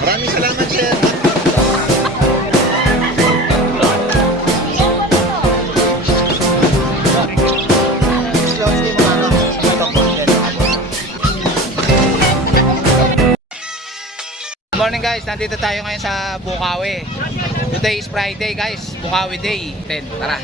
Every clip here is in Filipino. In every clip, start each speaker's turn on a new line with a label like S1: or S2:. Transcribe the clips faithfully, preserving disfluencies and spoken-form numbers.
S1: Maraming salamat, sir.
S2: Good morning guys, nandito tayo ngayon sa Bukawi. Today is Friday guys, Bukawi Day ten. Tara.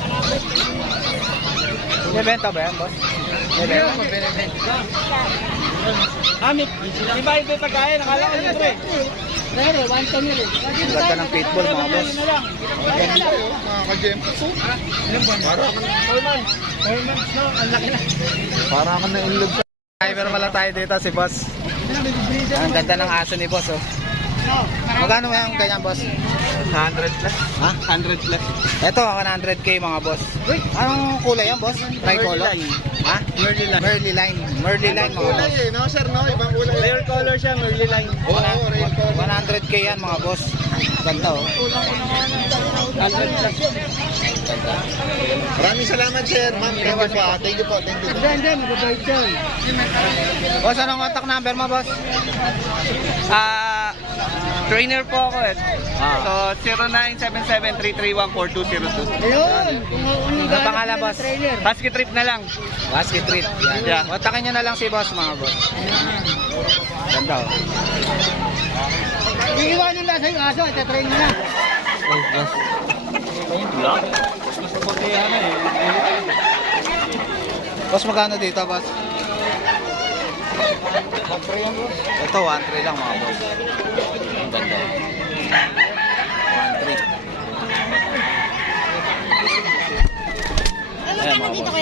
S2: May benta ba yan, boss? May benta? May benta.
S3: Amit, di ba ito pagkain? Nakala ko dito eh. Pero, one ton yun eh.
S2: Ang ganda ng pitbull mga boss.
S1: Para ka na inlog.
S2: Driver pala tayo dito si boss. Ang ganda ng aso ni boss oh. Magkano ba yung ganyan boss?
S1: one hundred plus.
S2: Ha?
S1: one hundred plus.
S2: Ito, one hundred K mga boss. Anong kulay yan boss? Tricolor? Ha?
S1: Merly line.
S2: Merly line. Merly line mga
S1: Kulay
S2: boss.
S1: eh, no sir, no? Ibang kulay.
S3: Rare color siya, Merly line.
S1: Oo, rare color.
S2: one hundred K yan mga boss. Ganda oh.
S3: one hundred plus.
S1: Maraming salamat, sir. Ma'am, thank you po. ah. Thank you po, thank you po.
S3: Hindi, hindi, mababait yan.
S2: Boss, anong contact number mo boss?
S4: Ah, trainer po ako eh.
S2: Ah.
S4: So zero nine seven seven three three one four two zero two.
S3: Ayun, kung ano
S2: Ano pangalan boss?
S3: trainer.
S4: Basket trip na lang.
S2: Basket treat. Yan.
S4: Yeah.
S2: Kontakin nyo na lang si boss mga boss. Ganda oh.
S3: Iiwanan lang sa'yo aso, itatrain mo na.
S2: Boss, magkano dito boss? Ito, one three lang mga boss. Ang ganda. one three. Ayan mga boss.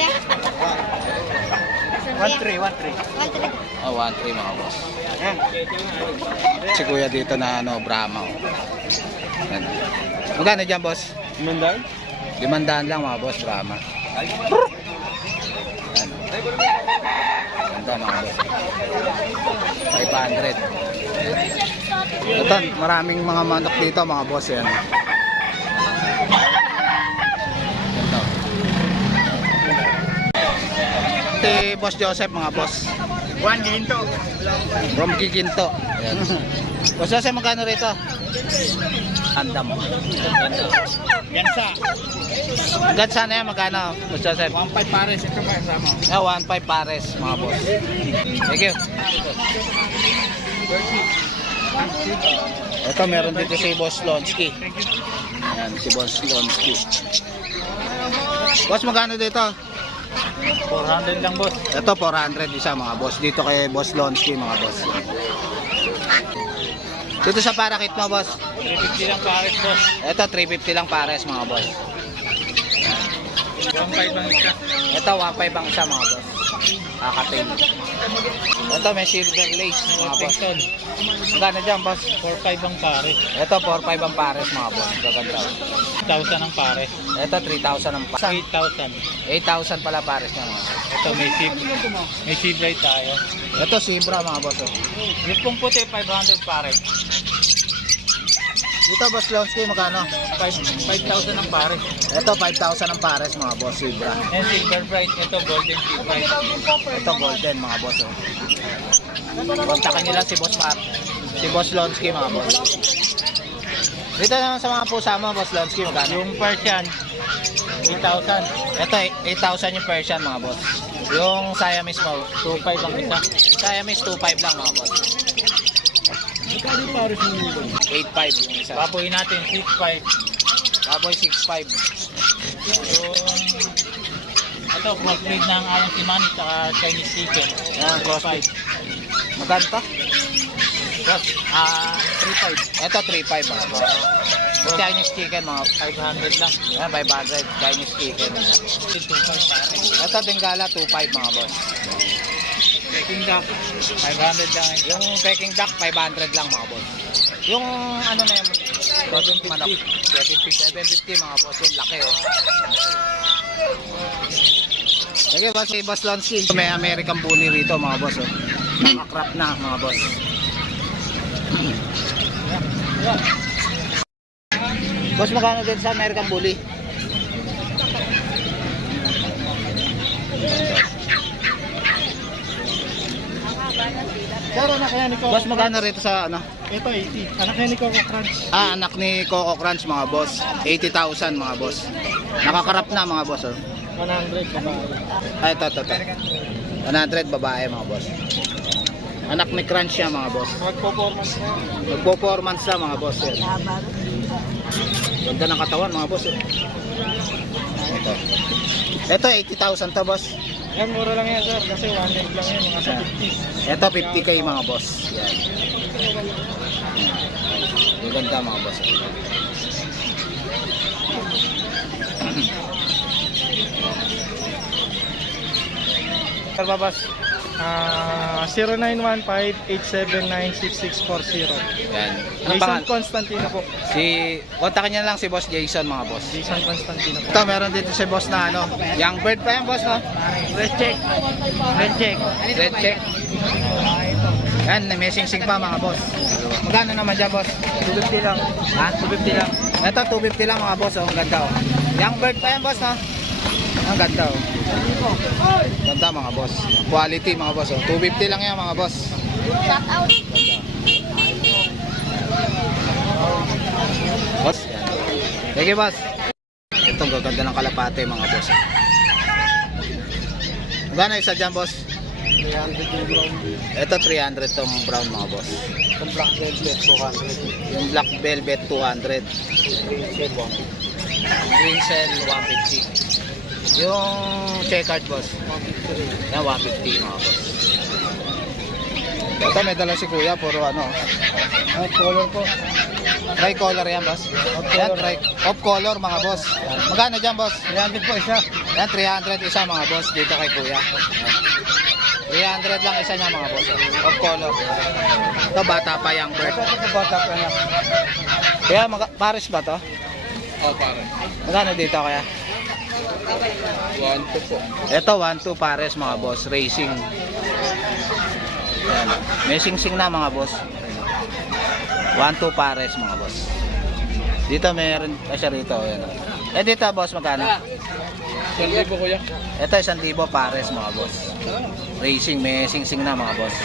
S3: one three, one three.
S2: Oh, one three mga boss. Si kuya dito na ano, Brahma. Oh. Ayan. Magkano dyan boss?
S1: Mandal?
S2: Limandaan lang mga boss, Brahma. Ayan. Ganda mga boss. five hundred. Ito, maraming mga manok dito mga boss. Yan. Ganda. Si Boss Joseph mga boss.
S3: One ginto.
S2: From Giginto. Ayan. Boss Joseph, magkano rito? Anda mo. Ganda.
S3: Gansa.
S2: Hanggang sana yan, magkano? Boss Joseph?
S3: one five pares, ito pa sama.
S2: Ah, one five pares mga boss. Thank you. Ito, meron dito si Boss Lonsky. Ayan, si Boss Lonsky. Boss, magkano dito?
S3: four hundred lang boss.
S2: Ito, four hundred isa mga boss. Dito kay Boss Lonsky mga boss. Dito sa parakit mo, boss.
S3: three fifty lang pares boss.
S2: Ito, three fifty lang pares mga boss.
S3: one five ang isa.
S2: Ito, one five ang isa mga boss. Kakatain. Ito, may silver lace mga boss. Magkano dyan, boss?
S3: four five ang pares.
S2: Ito, four five ang pares mga boss. Gaganda.
S3: one thousand ang pares.
S2: Ito, three thousand ang pares.
S3: eight thousand.
S2: eight thousand pala pares niya mga boss.
S3: Ito may sib. May sib right tayo.
S2: Ito, Zebra mga boss. Oh.
S3: Yung pong puti, five hundred pares.
S2: Dito, Boss Lonsky, magkano?
S3: five thousand ang pares.
S2: Ito, five thousand ang pares mga boss. Zebra.
S3: And silver bright, ito golden silver bright.
S2: Ito, golden mga boss. Oh. Kontakan nyo lang si Boss Mark. Si Boss Lonsky mga boss. Dito naman sa mga pusa mo, Boss Lonsky, magkano?
S3: Yung Persian, eight thousand.
S2: Ito, eight thousand yung Persian mga boss. Yung Siamese mo,
S3: two five ang isa.
S2: Siamese two five lang mga boss.
S3: Magkano pares mo nito?
S2: eight five yung isa.
S3: Baboy natin, six five.
S2: Baboy six five.
S3: Yung... Ito, crossbreed ng Ayan Timani at Chinese chicken.
S2: Yan, crossbreed. Magkano to?
S3: Cross, ah, three five.
S2: Ito, three five mga boss. Yung Chinese chicken mga
S3: five hundred lang.
S2: yan, five hundred Chinese chicken.
S3: two five pares.
S2: Ito, Bengala two five mga boss.
S3: Peking duck, five hundred lang.
S2: Yung Peking duck, five hundred lang mga boss. Yung ano na yung manok, seven fifty mga boss. Yung laki oh. Okay, boss, si Boss Lonsky. May American Bully rito mga boss oh. Nakakrap na mga boss. Boss, magkano din sa American Bully?
S3: Pero na kaya ni ko.
S2: Boss, magkano rito sa ano?
S3: Ito, eighty. Anak na ni Coco Crunch.
S2: Ah, anak ni Coco Crunch mga boss. eighty thousand mga boss. Nakakarap na mga boss oh.
S3: one hundred babae.
S2: Ah, ito, ito, ito. one hundred babae mga boss. Anak ni Crunch siya mga boss.
S3: Mag-performance na.
S2: Magpo-performance na mga boss yan. Ganda ng katawan mga boss oh. Ito. Ito eighty thousand to boss.
S3: Yan, mura lang yan sir. Kasi one leg lang yan. Mga sa fifty.
S2: Ito fifty K mga boss. Yan. Ganda mga boss.
S3: Sir Babas. Ah, zero nine one five eight seven nine six six four zero.
S2: Yan. Anong
S3: Jason
S2: pangalan?
S3: Constantino po.
S2: Si, kontakin niya lang si Boss Jason mga boss.
S3: Jason Constantino po.
S2: Ito, meron dito si boss na ano, young bird pa yan boss no?
S3: Red check. Red check.
S2: Red check. Yan, may sing-sing pa mga boss. Magkano naman dyan boss?
S3: two fifty lang.
S2: Ha? two fifty lang. Ito, two fifty lang mga boss oh. Ang ganda oh. Young bird pa yan boss no? Ang ganda oh. Ganda mga boss. Quality mga boss oh. two fifty lang yan mga boss.
S5: Shout out.
S2: Boss. Thank you boss. Itong gaganda ng kalapate mga boss. Magkano isa dyan boss?
S3: three hundred yung brown.
S2: Ito three hundred tong brown mga boss.
S3: Yung black velvet two hundred.
S2: Yung black velvet two hundred. Green cell one fifty. Yung checkered boss. Yan one fifty mga boss. Ito may dala si kuya puro ano.
S3: Ah, color po.
S2: Tricolor yan boss. Yan tri off color mga boss. Yan. Magkano dyan boss?
S3: three hundred po isa.
S2: Yan three hundred isa mga boss dito kay kuya. three hundred lang isa niya mga boss. Off color. Ito bata pa young bird.
S3: Ito po bata pa na.
S2: Kaya mag Paris ba to?
S1: Oh, pare.
S2: Magkano dito kaya?
S1: one two po.
S2: Ito one two pares mga boss, racing. Yan. May sing-sing na mga boss. one two pares mga boss. Dito meron pa siya rito, yan. Eh dito boss magkano?
S1: Sandi po kuya.
S2: Ito isang libo pares mga boss. Racing, may sing-sing na mga boss.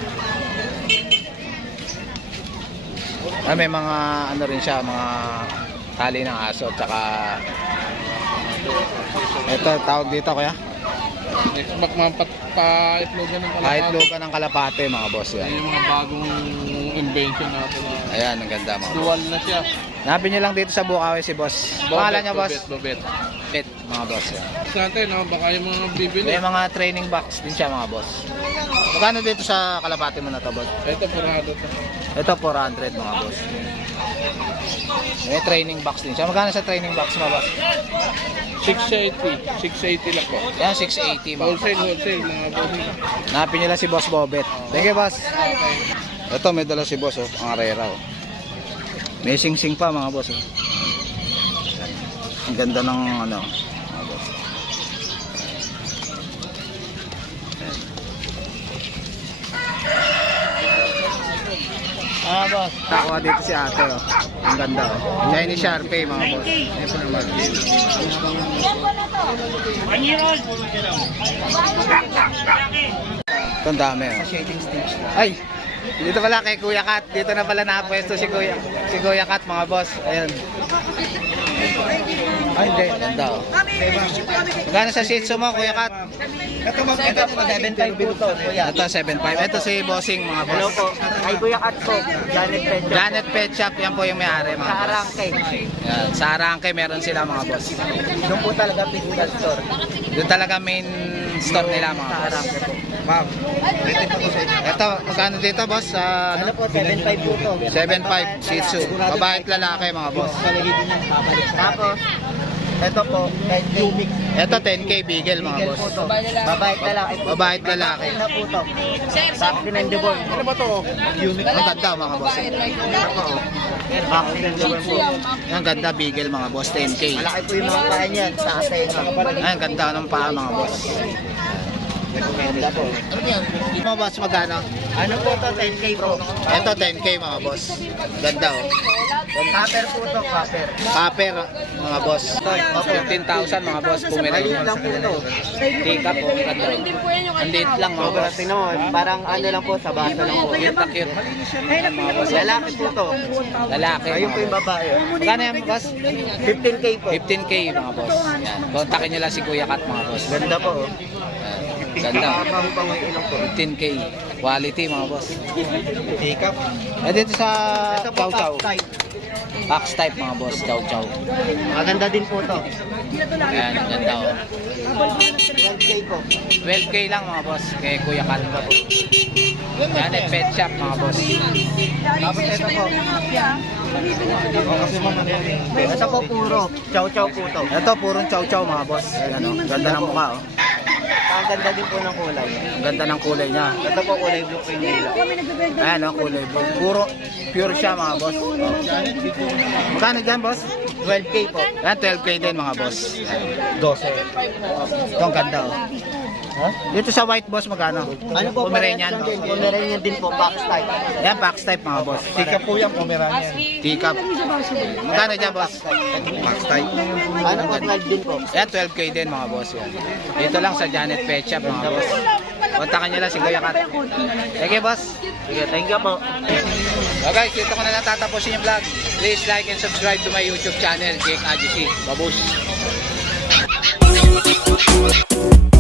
S2: Ah, may mga ano rin siya, mga tali ng aso tsaka ito tawag dito kaya?
S1: Next back man pat pa-itlogan ng kalapate.
S2: Kahit luka ng kalapate mga boss yan.
S1: Yan yung mga bagong invention natin. Na
S2: Ayan, ang ganda mga boss.
S1: dual na siya.
S2: Hanapin nyo lang dito sa Bukawi si boss. Pangalan niya boss?
S1: Bobet, Bobet.
S2: Pet, mga boss yan.
S1: Sa natin, no? Baka yung mga bibili.
S2: May mga training box din siya mga boss. Magkano dito sa kalapate mo na to boss?
S1: Ito, purado to.
S2: Ito four hundred mga boss. May training box din siya. Magkano sa training box mo boss?
S1: six eighty. six eighty lang po.
S2: Yan, six eighty mga boss.
S1: Wholesale, wholesale. Mga bossing.
S2: Hanapin nyo lang si Boss Bobet. Thank you boss. Ito may dala si boss oh, ang arera oh. May sing-sing pa mga boss oh. Ang ganda ng ano mga boss.
S3: Ah, boss.
S2: Takuha dito si ate oh. Ang ganda oh. Chinese Sharpei mga boss. Ito ang dami oh.
S3: Shading stage.
S2: Ay! Dito pala kay Kuya Kat. Dito na pala nakapwesto si Kuya si Kuya Kat mga boss. Ayan. Ay, hindi. Ganda oh. Magkano sa Shih Tzu mo, Kuya Kat?
S3: Ito mo, ito seven five po to, kuya.
S2: Ito, seven five. Ito si Bossing mga boss.
S3: Hello po. Ay, Kuya Kat po. Janet Pedro.
S2: Janet Pet Shop, yan po yung may-ari mga
S3: Sa
S2: boss.
S3: Arangke.
S2: Yan. Sa Arangke meron sila mga boss.
S3: Doon po talaga physical store.
S2: Doon talaga main store nila mga
S3: Sa
S2: boss.
S3: Arangke po.
S2: Ma'am. Ito, magkano dito boss? Sa
S3: Ano po, seven five po to.
S2: seven five Shih Tzu. Babae at lalaki mga boss.
S3: Tapos, ito po, Umix.
S2: Ito ten K Beagle mga boss.
S3: Babae at lalaki po.
S2: Babae at lalaki.
S3: Ito po to. Documentable.
S2: Ano ba to? Ang ganda mga boss.
S3: Documentable po.
S2: Ang ganda Beagle mga boss, ten K.
S3: Malaki po yung mga paa niyan sa asenga.
S2: Ay, ang ganda ng paa mga boss.
S3: Ganda po.
S2: Mga boss, magkano?
S3: Ano po to, ten K po.
S2: Ito ten K mga boss. Ganda oh.
S3: Copper po to, copper.
S2: Copper mga boss. fifteen thousand mga boss. Pumili.
S3: Ayun lang po to.
S2: Tika po. Ganda oh. Ang liit lang mga
S5: Sobra,
S2: boss.
S5: tingnan mo, parang ano lang po, sa baso lang po.
S2: Cute na cute. Ayan, mga boss.
S5: Lalaki po to.
S2: Lalaki.
S5: Ayun po
S2: mga
S5: yung
S2: boss.
S5: babae.
S2: Magkano yan boss?
S5: fifteen K po.
S2: fifteen K mga boss. Yan. Kontakin nyo lang si Kuya Kat mga boss.
S5: Ganda po. oh.
S2: Yan. Ganda.
S5: Nakakapang yung ilong po.
S2: fifteen K. Quality mga boss.
S5: Sikap.
S2: Eh dito sa
S5: Ito po,
S2: Chow Chow.
S5: top type.
S2: Box type mga boss. Chow Chow.
S5: Maganda din po to.
S2: Ayan, ang ganda oh.
S5: twelve K po.
S2: twelve K lang mga boss. Kay Kuya Kat po. Yan, eh, pet shop mga boss.
S5: Tapos ito po. Ito po puro. Chow chow po to.
S2: Ito, purong Chow Chow mga boss. Ayan, oh. Ganda ng mukha oh.
S5: Ang ganda din po ng kulay.
S2: Ganda ng kulay niya.
S5: Ito po kulay blue po yung nila.
S2: Ayan oh, kulay blue. Puro pure siya mga boss. Magkano dyan boss?
S5: twelve K po.
S2: Yan, twelve K din mga boss.
S5: twelve.
S2: Ito ang ganda oh. Dito sa white boss magkano?
S5: Ano po?
S2: Pomeranian.
S5: parehas lang din. Pomeranian din po. Box type.
S2: Yan, box type mga boss.
S3: Tika po yung Pomeranian.
S2: Teacup. Magkano dyan boss? Box type.
S5: Ano po? twelve din po.
S2: Yan, twelve K din mga boss yan. Dito lang sa Janet Pet Shop mga boss. Kontakan nyo lang si Kuya Kat. Sige boss.
S5: Sige, thank you po.
S2: So guys, dito ko na lang tatapusin yung vlog. Please like and subscribe to my YouTube channel, Jake A G C. Babush!